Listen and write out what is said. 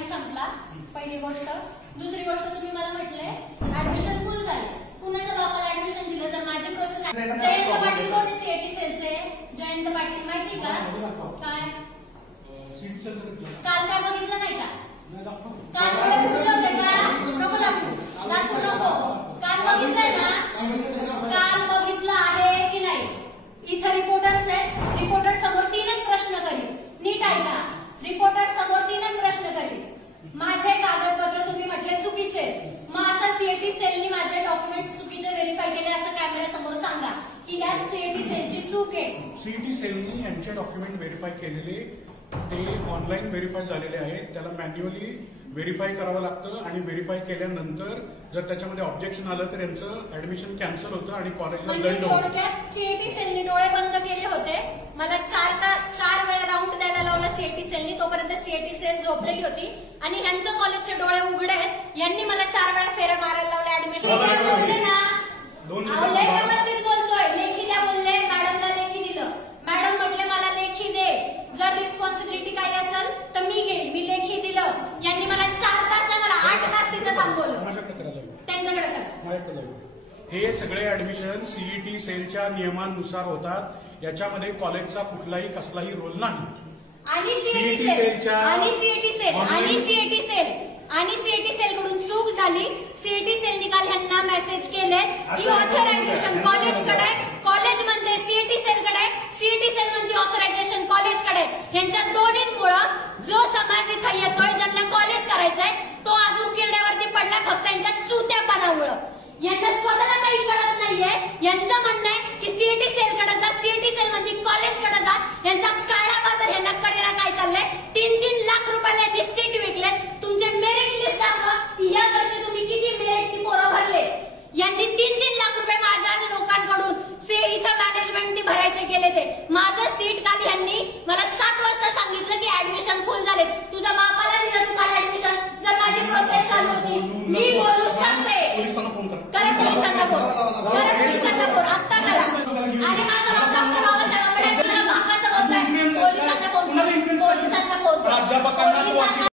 Time संपला, पहिली गोष्ट. दुसरी गोष्ट, तुम्ही मला म्हटले ऍडमिशन फुल झाले. कुणाच्या बापाला ऍडमिशन दिलं? जर माझी प्रोसेस. जयंत पाटील कोण सीएटी सेलचे? जयंत पाटील माहिती का? काय काल काय बघितलं नाही का? काल बघितलं होते का? नको दाखवू नको. काल बघितलंय ना? काल बघितलं आहे की नाही? इथं रिपोर्टर्स आहेत. रिपोर्टर समोर 3च प्रश्न करील. नीट ऐका. रिपोर्टर समोर 3च प्रश्न करील. माझे कागदपत्र तुम्ही म्हटले चुकीचे, मग असं सीएटी सेलनी माझे डॉक्युमेंट्स चुकीचे व्हेरीफाय केले असं कॅमेरा समोर सांगा की यात सीएटी सेलची चूक आहे. सीईटी सेलनी यांचे डॉक्युमेंट व्हेरीफाय केलेले ते ऑनलाईन व्हेरीफाय झालेले आहेत. त्याला मॅन्युअली व्हेरीफाय करावं लागतं आणि व्हेरीफाय केल्यानंतर जर त्याच्यामध्ये ऑब्जेक्शन आलं तर यांचं ऍडमिशन कॅन्सल होतं आणि कॉलेजला दंड होतो. थोडक्यात सीएटी सेलनी डोळे बंद केले होते. मला 4 वेळा राऊंड द्यायला लावला सीएटी सेलनी. तोपर्यंत सीएटी सेल झोपलेली होती आणि यांचं कॉलेजचे डोळे उघडे आहेत. यांनी मला 4 वेळा फेऱ्या मारायला लावल्या ऍडमिशन. बोलले ना, व्यवस्थित बोलतोय. लेखी द्या बोलले. मॅडमला लेखी दिलं. मॅडम म्हटले मला लेखी दे. जर रिस्पॉन्सिबिलिटी काही असेल तर मी घेईन. मी लेखी दिलं. यांनी मला 4 तास नाही, मला 8 तास तिथं थांबवलं. त्यांच्याकडे करा. हे सगळे ऍडमिशन सीईटी सेलच्या नियमांनुसार होतात. याच्यामध्ये कॉलेजचा कुठलाही कसलाही रोल नाही. आणि सीईटी सेल कडून चूक झाली. सीईटी सेल निकाल ह्यांना मेसेज केले की ऑथरायझेशन कॉलेजकडे, कॉलेज म्हणते सीईटी सेलकडे, सीईटी सेल म्हणते ऑथरायझेशन कॉलेजकडे. यांच्या दोन्हींमुळे जो समाज इथं येतोय, ज्यांना कॉलेज करायचंय, तो अजून किरड्यावरती पडला फक्त यांच्या चुत्यापणामुळे. यांना स्वतःला काही कळत नाहीये. यांचं म्हणणं आहे की सीईटी सेलकडे जा, सीईटी सेल म्हणजे कॉलेजकडे जा. यांचा काळा बाजार यांना करेला काय चाललंय? 3-3 लाख रुपयाला यांनी सीट विकले. तुमचे मेरिट लिस्ट दाखवा की या वर्षी तुम्ही किती मेरिटची पोरं भरले. यांनी 3-3 लाख रुपये माझ्या लोकांकडून इथं मॅनेजमेंटनी भरायचे केले. ते माझं सीट काल यांनी मला 7 वाजता सांगितलं की ऍडमिशन फुल झाले. तुझ्या बापाला दिलं तू काल ऍडमिशन? जर माझी प्रोसेस चालू होती, मी बोलू शकते. करा पोलिसांना फोन, करा पोलिसांना फोन, आत्ता करा. आणि माझं डॉक्टर बाबासाहेब आंबेडकर बापाचं बोलतोय. पोलिसांना फोन, पोलिसांना फोन.